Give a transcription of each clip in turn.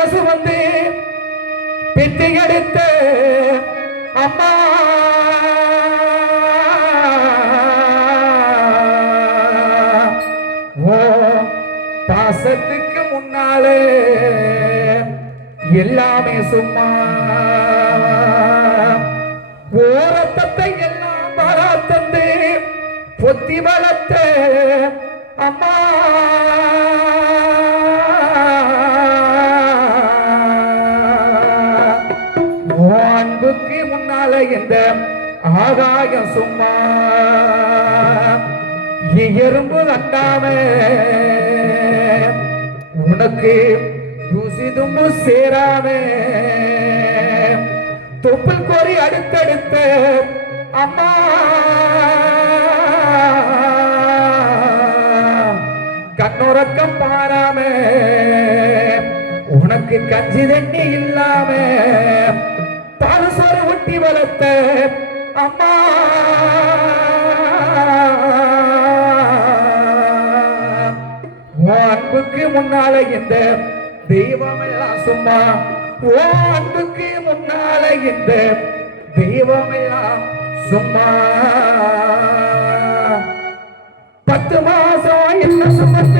என்ன சுமந்து பெற்று எடுத்த அம்மா. ஓ பாசத்துக்கு முன்னாலே எல்லாமே சும்மா. ஓரத்தத்தை எல்லாம் வளர்த்தந்து பொத்தி வளர்த்த அம்மா. முன்னால ஆகாயம் சும்மா. எறும்பு கண்டாம உனக்கு தூசி தும்பு சேராம. தொப்புள் கோரி அடுத்தடுத்த அம்மா. கண்ணுறக்கம் பாராம. உனக்கு கஞ்சி தண்ணி இல்ல. முன்னால இந்த தெய்வம் எல்லாம் சும்மா ஓ முன்னால இந்த தெய்வம் எல்லாம் சும்மா. பத்து மாசம் என்ன சுமத்து.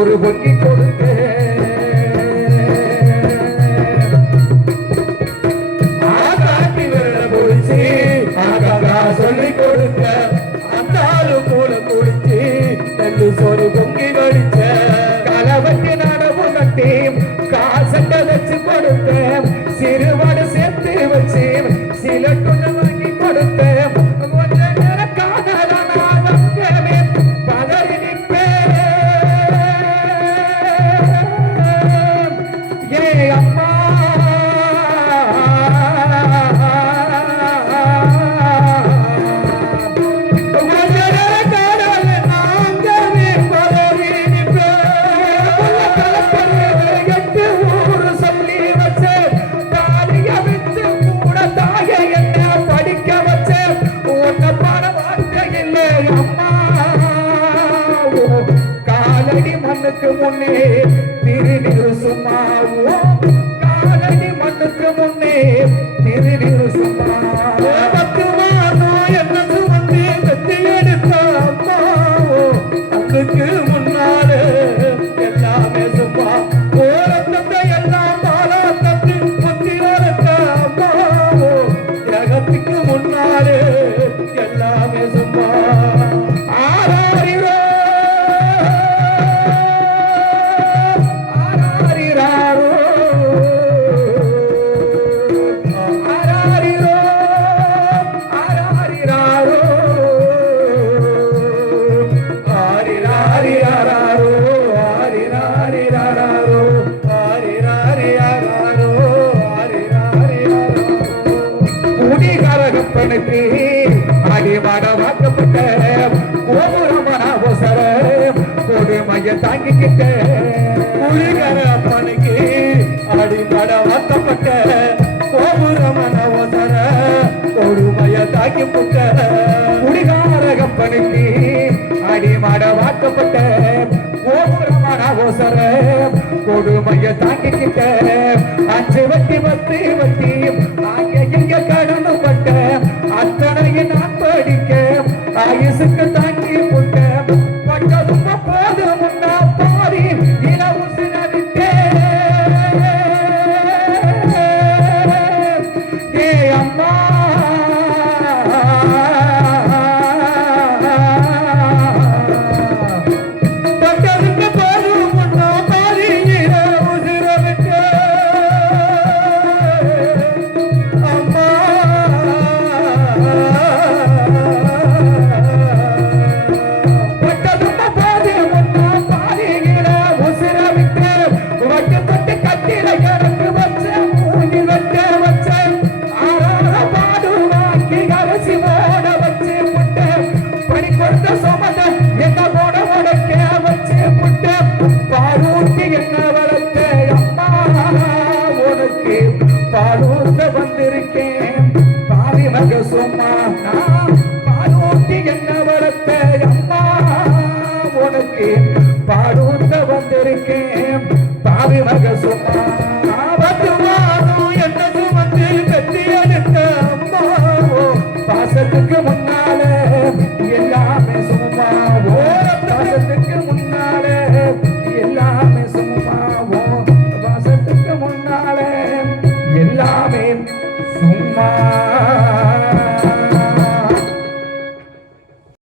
ஒரு சோறு பொங்கி கொடுத்த சொல்லி கொடுத்த அத்தாடு தூள கொடுச்சு நெல்லு சோறு பொங்கி வடிச்ச. களவட்டி நடவு கட்டி காசட்ட வச்சு கொடுத்த சிறுவாடு சேர்த்து வச்சேன் சில துணை வாங்கி கொடுத்தேன். முன்னே திருநீரு சும்மாவோ காலடி மண்ணுக்கு முன்னே திருநீரு சும்மா பத்து மாதம் என்ன சுமந்து கத்தி எடுத்த அம்மாவோ? அதுக்கு நினைத்து அடிவாட வாக்கப்பட்ட கோபுரமான அவசர கொடுமைய தாங்கிக்கிட்ட முருகர அப்பனுக்கு அடிபட வாக்கப்பட்ட கோபுரமான அவசர கொடுமைய தாக்கி புட்ட முருகாரகப்பனுக்கு அடிமாட வாக்கப்பட்ட கோபுரமான அவசர கொடுமைய தாங்கிக்கிட்ட. அஞ்சு வட்டி பத்து வட்டி வயசுக்கு தாங்கி புட்ட பட்டதும் போது முன்னா பாலுக்கு பாலூத்த வந்திருக்கேன். பாவி மக சும்மா நான் பாலூத்தி என்ன வளர்த்த அம்மா? உனக்கு பாலூத்த வந்திருக்கேன். பாவி மக சும்மா